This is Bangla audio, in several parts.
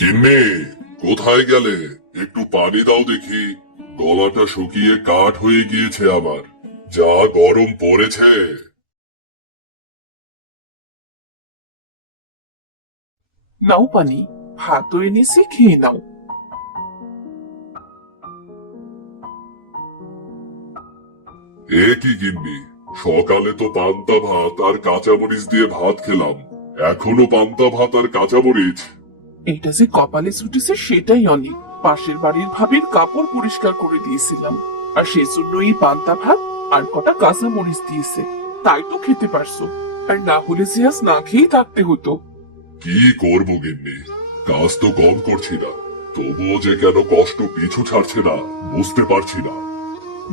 গিন্নি, কোথায় গেলে? একটু পানি দাও দেখি। গলাটা শুকিয়ে কাঠ হয়ে গিয়েছে আমার। যা গরম পড়েছে। নাও পানি, ভাতও এনেছি, খেয়ে নাও। এ কি গিন্নি, সকালে তো পান্তা ভাত আর কাঁচামরিচ দিয়ে ভাত খেলাম, এখনো পান্তা ভাত আর কাঁচামরিচ? এটা যে কপালে ছুটেছে সেটাই অনেক। পাশের বাড়ির ভাবির কাপড় পরিষ্কার করে দিয়েছিলাম, আর সেজন্য এই পান্তা ভাত আর কটা কাঁচা মরিচ দিয়েছে, তাই তো খেতে পারছো। আর না হলে যে আজ না খেয়েই থাকতে হতো। কি করবো গিন্নি, কাজ তো কম করছি না, তবুও যে কেন কষ্ট পিছু ছাড়ছে না বুঝতে পারছি না।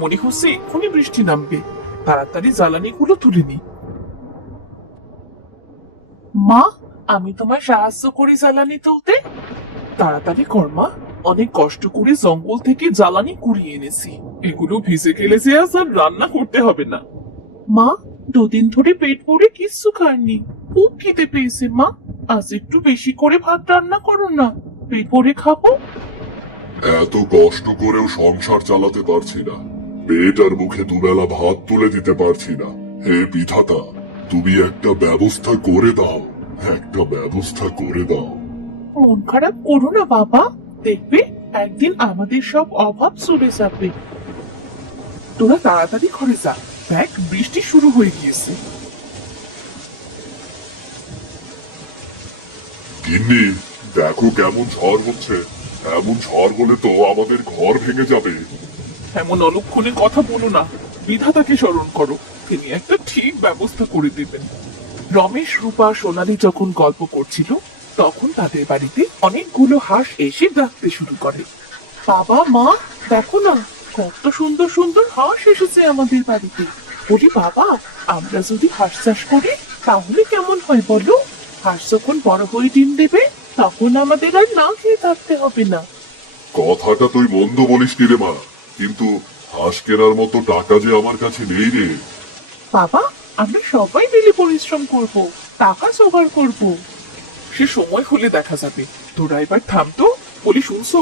মনে হচ্ছে এক্ষুনি বৃষ্টি নামবে, তাড়াতাড়ি জ্বালানিগুলো তুলে নি। মা, আমি তোমায় সাহায্য করি জ্বালানি তুলতে। তাড়াতাড়ি কর মা, অনেক কষ্ট করে জঙ্গল থেকে জ্বালানি কুড়িয়ে এনেছি। এগুলো ভিজে গেলে যে আজ আর রান্না করতে হবে না। মা, দুদিন ধরে পেট ভরে কিচ্ছু খাইনি, খুব খিদে পেয়েছে মা। আজ একটু বেশি করে ভাত রান্না করো না, পেট ভরে খাবো। এত কষ্ট করেও সংসার চালাতে পারছি না, পেট আর মুখে দুবেলা ভাত তুলে দিতে পারছি না। হে বিধাতা, তুমি একটা ব্যবস্থা করে দাও, একটা ব্যবস্থা করে দাও। মন খারাপ করো না বাবা, দেখবে একদিন আমাদের সব অভাব চলে যাবে। তোরা তাড়াতাড়ি ঘরে যা, দেখ বৃষ্টি শুরু হয়ে গিয়েছে। গিন্নি, দেখো কেমন ঝড় হচ্ছে। এমন ঝড় হলে তো আমাদের ঘর ভেঙে যাবে। এমন অলক্ষণে কথা বলো না, বিধাতাকে স্মরণ করো, তিনি একটা ঠিক ব্যবস্থা করে দেবেন। রমেশ, রূপা, সোনালী যখন গল্প করছিল, তখন তাদের বাড়িতে অনেকগুলো হাঁস এসে ডাকতে শুরু করে। বাবা, মা, দেখো না, কত সুন্দর সুন্দর হাঁস এসেছে আমাদের বাড়িতে। বলি বাবা, আমরা যদি হাঁস চাষ করি তাহলে কেমন হয় বলো? হাঁস যখন বড় হয়ে ডিম দেবে, তখন আমাদের আর না খেয়ে থাকতে হবে না। কথাটা তুই মন্দ বলিস নি রে মা, কিন্তু হাঁস কেনার মতো টাকা যে আমার কাছে নেই রে। বাবা, আমরা সবাই মিলে পরিশ্রম করব, টাকা জোগাড় করব। সে সময় হলে দেখা যাবে। তোরা এবার থাম তো। বলি শুনছো,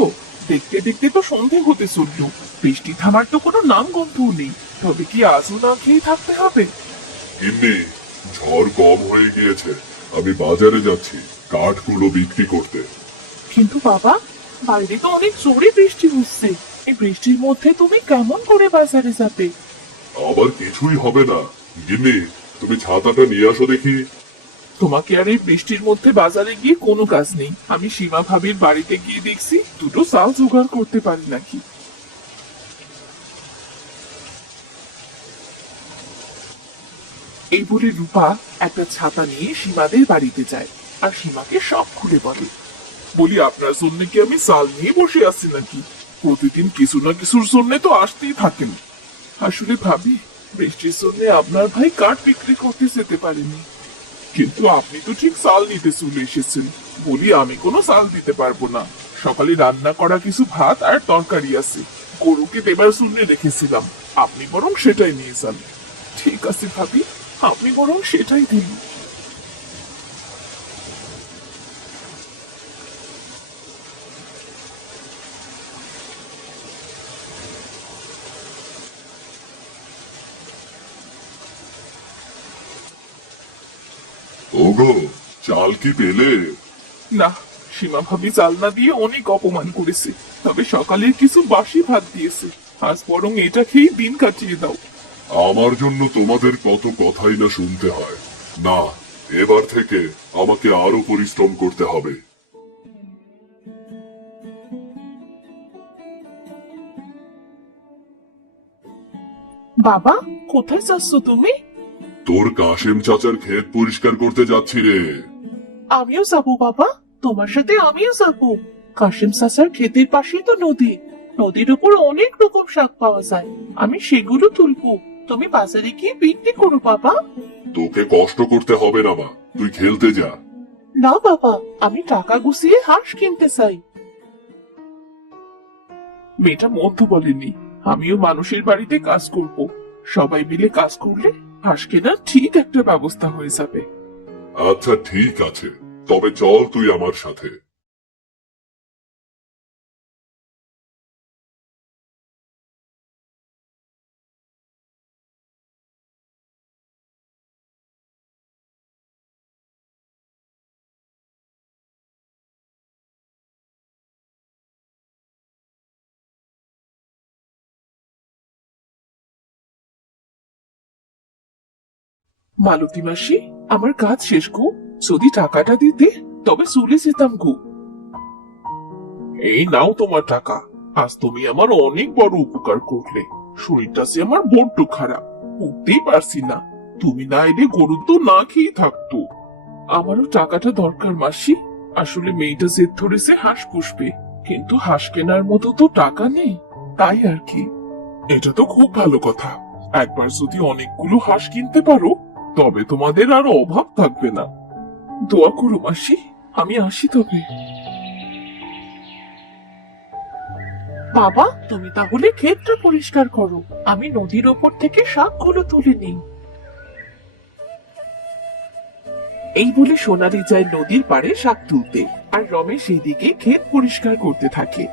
দেখতে দেখতে তো সন্ধে হতে চললো, বৃষ্টি থামার তো কোনো নাম গন্ধও নেই। তবে কি আজও না খেয়ে থাকতে হবে? গিন্নি, ঝড় কম হয়ে গিয়েছে, আমি বাজারে যাচ্ছি কাঠগুলো বিক্রি করতে। কিন্তু বাবা, বাইরে তো অনেক জোরে বৃষ্টি হচ্ছে, এই বৃষ্টির মধ্যে তুমি কেমন করে বাজারে যাবে? আবার কিছুই হবে না। গিন্নি, তুমি ছাতাটা নিয়ে আসো দেখি। তোমাকে আর এই বৃষ্টির মধ্যে বাজারে গিয়ে কোনো কাজ নেই। আমি সীমা ভাবির বাড়িতে গিয়ে দেখছি দুটো চাল জোগাড় করতে পারি নাকি। এই বলে রূপা একটা ছাতা নিয়ে সীমাদের বাড়িতে যায়, আর সীমাকে সব খুলে বলে। বলি আপনার জন্য কি আমি চাল নিয়ে বসে আছি নাকি? প্রতিদিন কিছু না কিছুর জন্য তো আসতেই থাকেন। আসলে ভাবি, বৃষ্টির জন্য আপনার ভাই কাঠ বিক্রি করতে যেতে পারেনি, কিন্তু আপনি তো ঠিক চাল নিতে চলে এসেছেন। বলি আমি কোনো চাল দিতে পারবো না, সকালে রান্না করা কিছু ভাত আর তরকারি আছে, গরুকে দেবার জন্য রেখেছিলাম, আপনি বরং সেটাই নিয়ে যান। ঠিক আছে ভাবি, আপনি বরং সেটাই দিন। ওগো, চাল কি পেলে? না, সীমা ভাবি চাল না দিয়ে অনেক অপমান করেছে, তবে সকালে কিছু বাসি ভাত দিয়েছে। আজ বরং এটা খেয়ে দিন কাটিয়ে দাও। আমার জন্য তোমাদের কত কথাই না শুনতে হয়। না, এবার থেকে আমাকে আরো পরিশ্রম করতে হবে। বাবা, কোথায় যাচ্ছ তুমি? তোর কাশেম চাচার ক্ষেত পরিষ্কার করতে যাচ্ছি রে। আমিও যাবো বাবা, তোমার সাথে আমিও যাবো। কাশিম চাচার ক্ষেতের পাশেই তো নদী, নদীর উপর অনেক রকম শাক পাওয়া যায়, আমি সেগুলো তুলবো। তুমি বাজারে গিয়ে বিক্রি করো বাবা। তোকে কষ্ট করতে হবে না মা, তুই খেলতে যা। না বাবা, আমি টাকা গুছিয়ে হাঁস কিনতে চাই। মেয়েটা মধ্য বলেনি, আমিও মানুষের বাড়িতে কাজ করব। সবাই মিলে কাজ করলে হাঁস কেনার ঠিক একটা ব্যবস্থা হয়ে যাবে। আচ্ছা ঠিক আছে, তবে চল তুই আমার সাথে। মালতী মাসি, আমার কাজ শেষ গো। যদি টাকাটা দিতে তবে চলে যেতাম গো। এই নাও তোমার টাকা। আজ তুমি আমার অনেক বড় উপকার করলে। শরীরটা যে আমার বড্ড খারাপ, উঠতেই পারছি না। তুমি না এলে গরু তো না খেয়ে থাকতো। আমারও টাকাটা দরকার মাসি। আসলে মেয়েটা জেদ ধরেছে হাঁস পুষবে, কিন্তু হাঁস কেনার মতো তো টাকা নেই, তাই আর কি। এটা তো খুব ভালো কথা। একবার যদি অনেকগুলো হাঁস কিনতে পারো তবে তোমাদের আর অভাব থাকবে না। দোয়া করো মাসি, আমি আসি তবে। বাবা, তুমি তাহলে ক্ষেতটা পরিষ্কার করো, আমি নদীর ওপর থেকে শাকগুলো তুলে নিই। এই বলে সোনালি যায় নদীর পাড়ে শাক তুলতে, আর রমেশ এদিকে ক্ষেত পরিষ্কার করতে থাকে।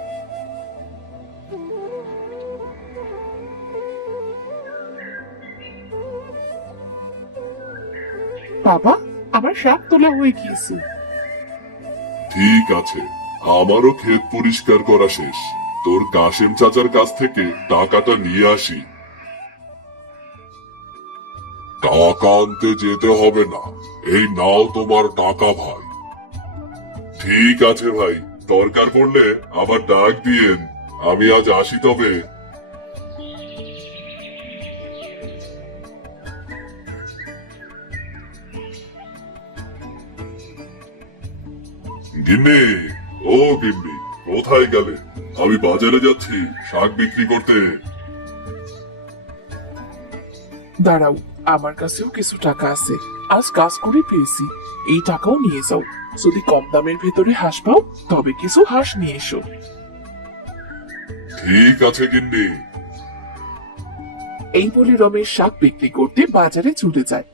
বাবা, আমার শাক তোলা হয়ে গিয়েছে। ঠিক আছে, আমারও ক্ষেত পরিষ্কার করা শেষ। তোর কাশেম চাচার কাছ থেকে টাকাটা নিয়ে আসি। টাকা আনতে যেতে হবে না, এই নাও তোমার টাকা ভাই। ঠিক আছে ভাই, দরকার পড়লে আবার ডাক দিয়েন। আমি আজ আসি তবে। গিন্নি, ও গিন্নি, কোথায় গেলে? আমি বাজারে যাচ্ছি শাক বিক্রি করতে। দাঁড়াও, আমার কাছেও কিছু টাকা আছে। আজ কাজ করে পেয়েছি, এই টাকাও নিয়ে যাও। যদি কম দামের ভেতরে হাঁস পাও তবে কিছু হাঁস নিয়ে এসো। ঠিক আছে গিন্নি। এই বলে রমেশ শাক বিক্রি করতে বাজারে চলে যায়।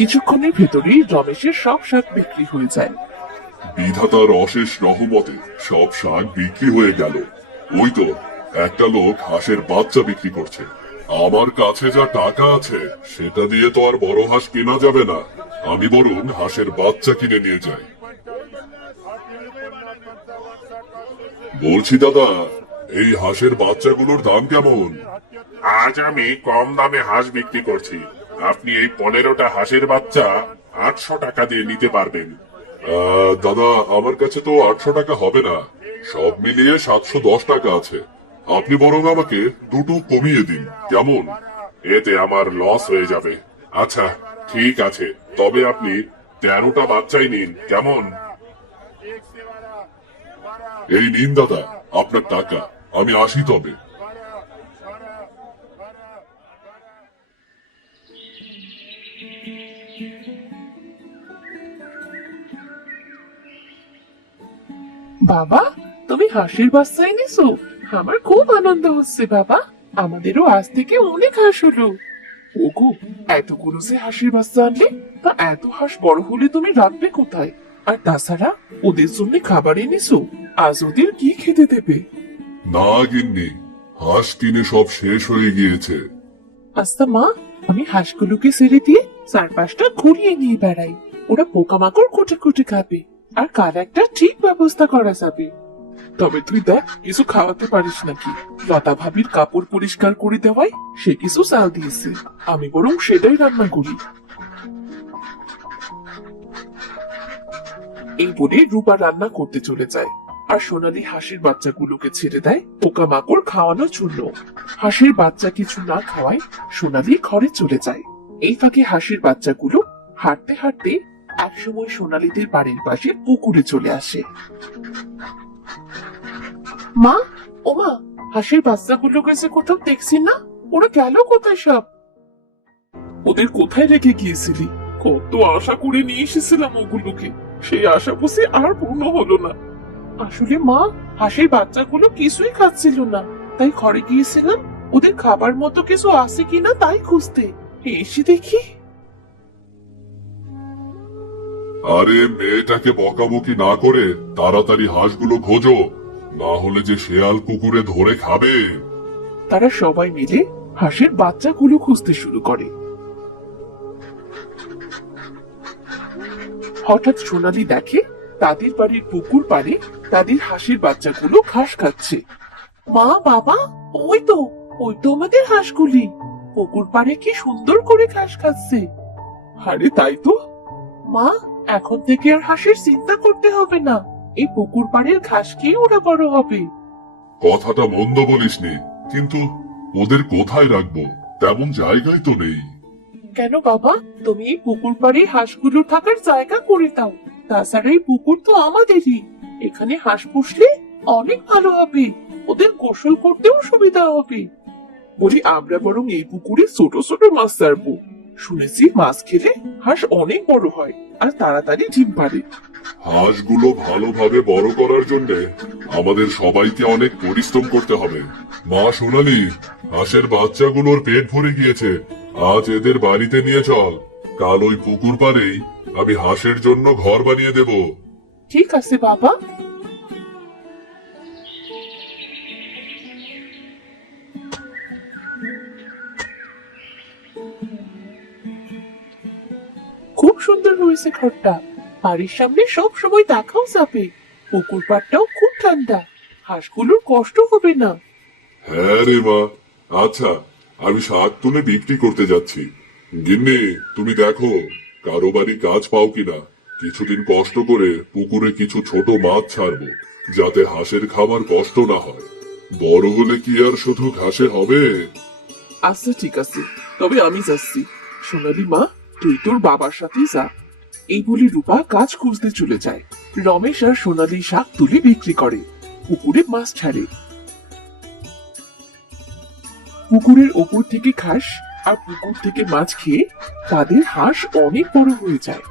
কিছুক্ষণের ভেতরেই রমেশের সব শাক বিক্রি হয়ে যায়। বিধাতার অশেষ রহমতে সব শাক বিক্রি হয়ে গেল। ওই তো একটা লোক হাঁসের বাচ্চা বিক্রি করছে। আমার কাছে যা টাকা আছে সেটা দিয়ে তো আর বড় হাঁস কেনা যাবে না। আমি বরং হাঁসের বাচ্চা কিনে নিয়ে যাই। বলছি দাদা, এই হাঁসের বাচ্চাগুলোর দাম কেমন? আজ আমি কম দামে হাঁস বিক্রি করছি। আপনি এই 15টা হাঁসের বাচ্চা 800 টাকা দিয়ে নিতে পারবেন। দাদা, আমার কাছে তো 800 টাকা হবে না, সব মিলিয়ে 710 টাকা আছে। আপনি বরং আমাকে দুটো কমিয়ে দিন, কেমন? এতে আমার লস হয়ে যাবে। আচ্ছা ঠিক আছে, তবে আপনি 13টা বাচ্চাই নিন, কেমন? এই নিন দাদা আপনার টাকা, আমি আসি তবে। বাবা, তুমি হাঁসের বাচ্চা এনেছো? আমার খুব আনন্দ হচ্ছে বাবা। আমাদেরও আজ থেকে অনেক হাঁস হলো। ওগো, এতগুলো যে হাঁসের বাচ্চা আনলে, তা এত হাঁস বড় হলে তুমি রাখবে কোথায়? আর তাছাড়া ওদের জন্য খাবার এনেছো, আজ ওদের কি খেতে দেবে? না গিন্নি, হাঁস কিনে সব শেষ হয়ে গিয়েছে। আচ্ছা মা, আমি হাঁসগুলোকে ছেড়ে দিয়ে চারপাশটা ঘুরিয়ে নিয়ে বেড়াই। ওরা পোকামাকড় কুটে কুটে খাবে, আর কাল একটা ঠিক ব্যবস্থা করা যাবে। তবে তুই দেখ, কিছু খাওয়াতে পারিস নাকি? লতা ভাবির কাপড় পরিষ্কার করে দেওয়ায় সে কিছু চাল দিয়েছে, আমি বরং সেটাই রান্না করি। এই বলে রূপা রান্না করতে চলে যায়, আর সোনালী হাঁসের বাচ্চাগুলোকে ছেড়ে দেয় পোকামাকড় খাওয়ানোর জন্য। হাঁসের বাচ্চা কিছু না খাওয়ায় সোনালী ঘরে চলে যায়। এই ফাঁকে হাঁসের বাচ্চাগুলো হাঁটতে হাঁটতে একসময় সোনালীদের বাড়ির পাশে পুকুরে চলে আসে। মা, ও মা, হাঁসের বাচ্চাগুলোকে যে কোথাও দেখছি না, ওরা গেল কোথায় সব? ওদের কোথায় রেখে গিয়েছিলি? কত আশা করে নিয়ে এসেছিলাম ওগুলোকে, সেই আশা বুঝি আর পূর্ণ হলো না। আসলে মা, হাঁসের বাচ্চাগুলো কিছুই খাচ্ছিল না, তাই ঘরে গিয়েছিলাম ওদের খাবার মতো কিছু আছে কিনা তাই খুঁজতে। এসে দেখি। আরে মেয়েটাকে বকাবকি না করে তাড়াতাড়ি হাঁসগুলো খোঁজো, না হলে যে শেয়াল কুকুরে ধরে খাবে। তারা সবাই মিলে হাঁসের বাচ্চাগুলো খুঁজতে শুরু করে। হঠাৎ সোনালি দেখে তাদের বাড়ির পুকুর পাড়ে তাদের হাঁসের বাচ্চাগুলো ঘাস খাচ্ছে। মা, বাবা, ওই তো আমাদের হাঁসগুলি পুকুর পাড়ে কি সুন্দর করে ঘাস খাচ্ছে। আরে তাই তো মা, এখন থেকে আর হাঁসের চিন্তা করতে হবে না, এই পুকুর পাড়ের ঘাস খেয়ে ওরা বড় হবে। কথাটা মন্দ বলিসনি, কিন্তু ওদের কোথায় রাখবো? তেমন জায়গায় তো নেই। কেন বাবা, তুমি এই পুকুর পাড়ে হাঁসগুলো থাকার জায়গা করে দাও। তাছাড়া এই পুকুর তো আমাদেরই, এখানে হাঁস পুষলে অনেক ভালো হবে, ওদের গোসল করতেও সুবিধা হবে। বলি আমরা বরং এই পুকুরে ছোট ছোট মাছ ছাড়বো। শুনেছি মাছ খেলে হাঁস অনেক বড় হয় আর তাড়াতাড়ি ডিম পাড়ে। হাঁসগুলো ভালোভাবে বড় করার জন্য আমাদের সবাইকে অনেক পরিশ্রম করতে হবে। মা সোনালি, হাঁসের বাচ্চাগুলোর পেট ভরে গিয়েছে, আজ এদের বাড়িতে নিয়ে চল। কাল ওই পুকুর পাড়েই আমি হাঁসের জন্য ঘর বানিয়ে দেব। ঠিক আছে বাবা। খুব সুন্দর হয়েছে ঘরটা, বাড়ির সামনে সব সময় দেখাও যাবে। পুকুর পাড়টাও খুব ঠান্ডা, হাঁসগুলোর কষ্ট হবে না। হ্যাঁ রে মা, আচ্ছা আমি শাক তুলে বিক্রি করতে যাচ্ছি। গিন্নি, তুমি দেখো কারো বাড়ি কাজ পাও কিনা। কিছুদিন কষ্ট করে পুকুরে কিছু ছোট মাছ ছাড়বো, যাতে হাঁসের খাবার কষ্ট না হয়। বড় হলে কি আর শুধু ঘাসে হবে? আচ্ছা ঠিক আছে, তবে আমি যাচ্ছি। সোনালি মা, তুই তোর বাবার সাথে যা। এই বলে রূপা কাজ খুঁজতে চলে যায়। রমেশ আর সোনালি শাক তুলে বিক্রি করে, পুকুরে মাছ ছাড়ে। পুকুরের ওপর থেকে ঘাস আর পুকুর থেকে মাছ খেয়ে তাদের হাঁস অনেক বড় হয়ে যায়।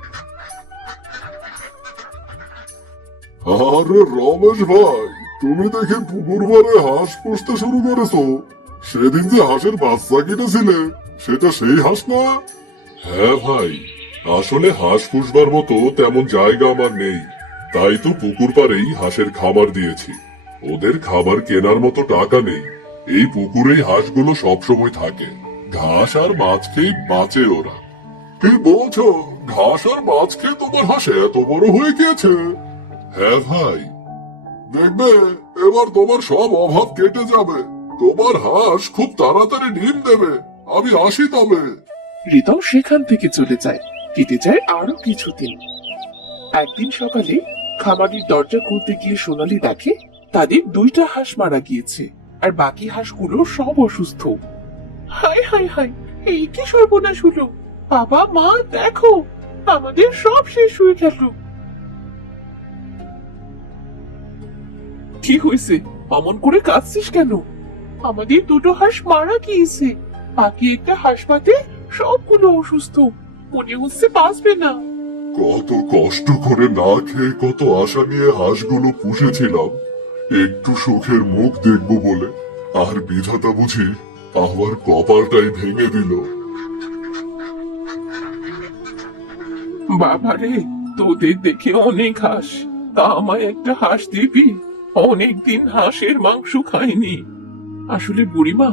আরে রমেশ ভাই, তুমি দেখে পুকুর পাড়ে হাঁস পুষতে শুরু করেছো। সেদিন যে হাঁসের বাচ্চা কিনেছিলে, সেটা সেই হাঁস না? হ্যাঁ ভাই, আসলে হাঁস পুষবার মতো তেমন জায়গা আমার নেই, তাই তো পুকুর পাড়েই হাঁসের খাবার দিয়েছি। ওদের খাবার কেনার মতো টাকা নেই, এই পুকুরেই হাঁসগুলো সবসময় থাকে। ঘাস আর মাছ খেয়ে বাঁচে ওরা। কি বলছো? ঘাস আর মাছ খেয়ে তোমার হাঁস এত বড় হয়ে গিয়েছে? হ্যাঁ ভাই, দেখবে এবার তোমার সব অভাব কেটে যাবে। তোমার হাঁস খুব তাড়াতাড়ি ডিম দেবে। আমি আসি তবে। হৃদয় সেখান থেকে চলে যায়। কেটে যায় আরো কিছুদিন। একদিন সকালে খামারের দরজা খুলতে গিয়ে সোনালি দেখে তাদের 2টা হাঁস মারা গিয়েছে, আর বাকি হাঁসগুলো সব অসুস্থ। হায় হায় হায়, এই কি সর্বনাশ হলো! বাবা, মা, দেখো আমাদের সব শেষ হয়ে গেল। কি হয়েছে? অমন করে কাঁদছিস কেন? আমাদের 2টো হাঁস মারা গিয়েছে, বাকি একটা হাসপাতে সবগুলো অসুস্থ, মনে হচ্ছে বাঁচবে না। কত কষ্ট করে না খেয়ে কত আশা নিয়ে হাঁসগুলো পুষেছিলাম, একটু সুখের মুখ দেখবো বলে, আর বিধাতা বুঝি আমার কপালটাই ভেঙে দিল। বাবারে, তোদের দেখে অনেক হাঁস, তা আমায় একটা হাঁস দিবি? অনেকদিন হাঁসের মাংস খাইনি। আসলে বুড়িমা,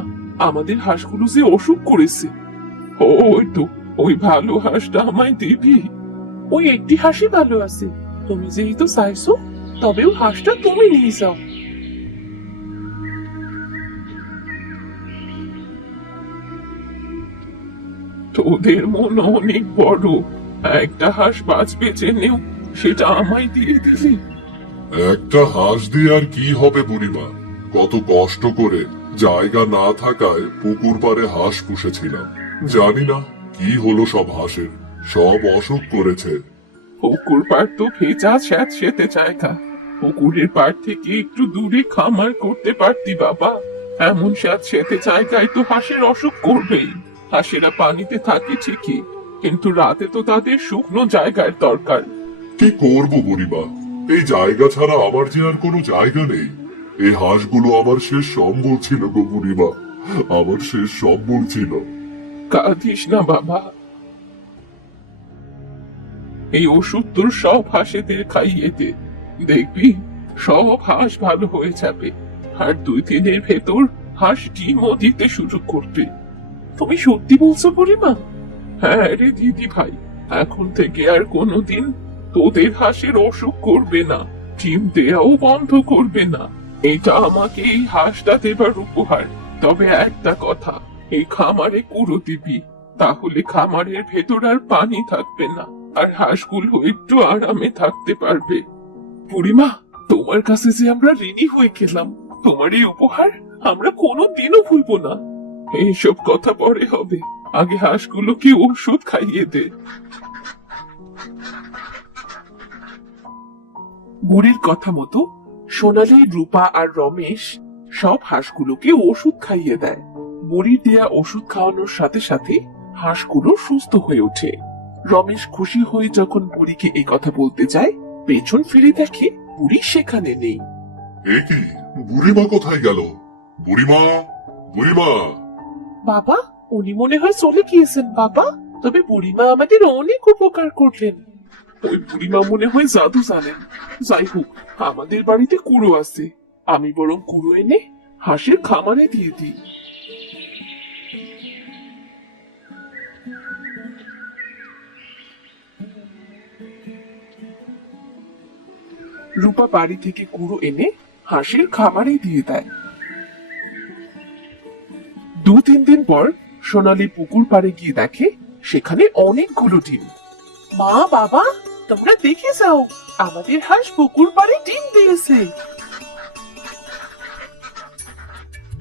আমাদের হাঁসগুলো যে অসুখ করেছে। ওই তো, ওই ভালো হাঁসটা আমায় দিবি? ওই একটি হাঁসই ভালো আছে, তুমি যেহেতু চাইছো, তবেও হাঁসটা তুমি নিয়ে যাও। তোদের মন অনেক বড়, একটা হাঁস বাঁচবে জেনেও সেটা আমায় দিয়ে দিলি। একটা হাঁস দিয়ে আর কি হবে বুড়িমা? কত কষ্ট করে জায়গা না থাকায় পুকুর পাড়ে হাঁস পুষেছিলাম। জানি না কি হলো সব হাঁসের, সব অসুখ করেছে। পুকুর পাড় তো ভেজা স্যাঁতসেঁতে জায়গা, পুকুরের পাড় থেকে একটু দূরে খামার করতে পারতি বাবা। এমন স্যাঁতসেঁতে জায়গায় তো হাঁসের অসুখ করবেই। হাঁসেরা পানিতে থাকে ঠিকই, কিন্তু রাতে তো তাদের শুকনো জায়গার দরকার। কি করবো বুড়িমা, এই জায়গা ছাড়া আমার যে আর কোনো জায়গা নেই। এই হাঁসগুলো আমার শেষ সম্বল ছিল গো বুড়িমা, আমার শেষ সম্বল ছিল। কাঁদিস না বাবা, এই ওষুধ তোর সব হাঁসেদের খাইয়ে দে, দেখবি সব হাঁস ভালো হয়ে যাবে। আর 2 দিনের ভেতর হাঁস ডিমও দিতে শুরু করবে। তুমি সত্যি বলছো বুড়িমা? হ্যাঁ রে দিদি ভাই, এখন থেকে আর কোনোদিন তোদের হাঁসের অসুখ করবে না, ডিম দেয়াও বন্ধ করবে না। এটা আমাকে এই হাঁসটা দেবার উপহার। তবে একটা কথা, এই খামারে কুড়ো দিবি, তাহলে খামারের ভেতর আর পানি থাকবে না, আর হাঁসগুলো একটু আরামে থাকতে পারবে। বুড়িমা, তোমার কাছে যে আমরা ঋণী হয়ে গেলাম, তোমার এই উপহার আমরা কোনোদিনও ভুলবো না। এইসব কথা পরে হবে, আগে হাঁসগুলোকে ওষুধ খাইয়ে দে। বুড়ির কথা মতো সোনালী, রূপা আর রমেশ সব হাঁসগুলোকে ওষুধ খাইয়ে দেয়। বুড়ির দেয়া ওষুধ খাওয়ানোর সাথে সাথে হাঁসগুলো সুস্থ হয়ে ওঠে। রমেশ খুশি হয়ে যখন বুড়িকে এই কথা বলতে যায়, পেছন ফিরে দেখে বুড়ি সেখানে নেই। এ কি, বুড়িমা কোথায় গেল? বুড়িমা, বুড়িমা! বাবা, উনি মনে হয় চলে গিয়েছেন বাবা। তবে বুড়িমা আমাদের অনেক উপকার করলেন। ওই বুড়িমা মনে হয় জাদু জানেন। যাই হোক, আমাদের বাড়িতে কুড়ো আছে, আমি বরং কুড়ো এনে হাঁসের খামারে দিয়ে দিই। রূপা বাড়ি থেকে কুড়ো এনে হাঁসের খামারে দিয়ে দেয়। 2-3 দিন পর সোনালী পুকুর পাড়ে গিয়ে দেখে সেখানে অনেকগুলো ডিম। মা, বাবা, তোমরা দেখে যাও, আমাদের হাঁস পুকুর পাড়ে ডিম দিয়েছে।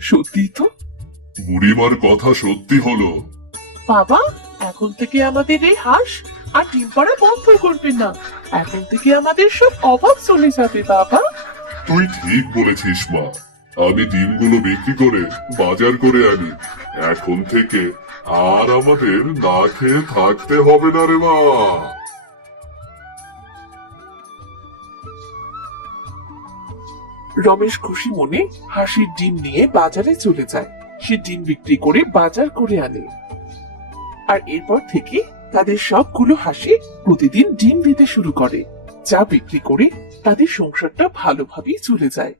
সত্যি তো? বুড়িমার কথা সত্যি হলো। বাবা, এখন থেকে আমাদের এই হাঁস আর ডিম পাড়া বন্ধ করবে না। এখন থেকে আমাদের সব অভাব চলে যাবে বাবা। তুই ঠিক বলেছিস মা। আমি ডিমগুলো বিক্রি করে বাজার করে আনি। এখন থেকে আর আমাদের না খেয়ে থাকতে হবে না রে মা। রমেশ খুশি মনে হাঁসের ডিম নিয়ে বাজারে চলে যায়। সে ডিম বিক্রি করে বাজার করে আনে। আর এরপর থেকে তাদের সবগুলো হাঁসে প্রতিদিন ডিম দিতে শুরু করে, যা বিক্রি করে তাদের সংসারটা ভালোভাবেই চলে যায়।